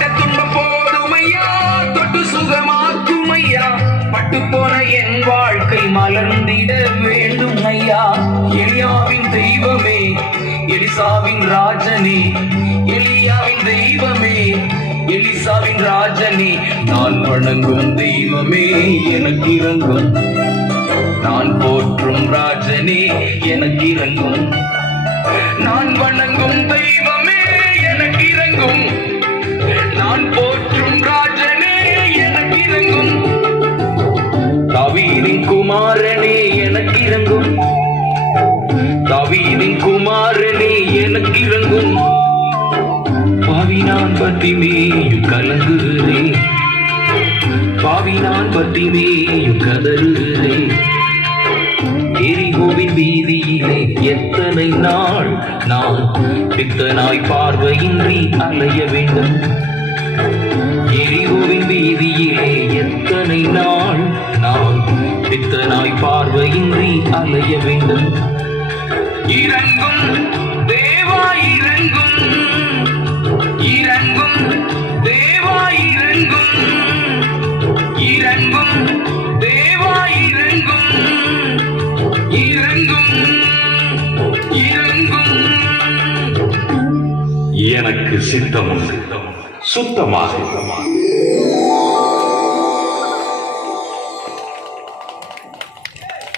பட்ட துன்பம் போதுமையா, தொட்டு சுகமாக்கும் ஐயா. பட்டு போன என் வாழ்க்கை மலர்ந்திட வேண்டும் ஐயா. எலியாவின் தெய்வமே, எலிசாவின் ராஜனே, எலியாவின் தெய்வமே, எலிசாவின் ராஜனே, நான் வணங்கும் தெய்வமே எனக்கு இறங்கும். நான் போற்றும் ராஜனே எனக்கு இறங்கும். நான் வணங்கும் தெய்வமே எனக்கு இறங்கும். நான் போற்றும் ராஜனே எனக்கு இறங்கும். தாவீதின் குமாரனே எனக்கு இறங்கும். தாவீதின் குமாரனே எனக்கு இறங்கும். பாவி நான் பத்திமேயும் கலங்குகிறேன். பாவி நான் பத்திமேயும் கதறுகிறேன். எரிகோவின் வீதியிலே எத்தனை நாள் நான் பித்தனாய் பார்வையின்றி அலைய வேண்டும். எரிகோவின் வீதியிலே எத்தனை நாள் நான் பித்தனாய் பார்வையின்றி அலைய வேண்டும். இறங்கும் தேவா இறங்கும், இறங்கும் தேவா இறங்கும், இறங்கும் தேவா இறங்கும், இறங்கும் இறங்கும். எனக்கு சித்தம் சுத்தமாக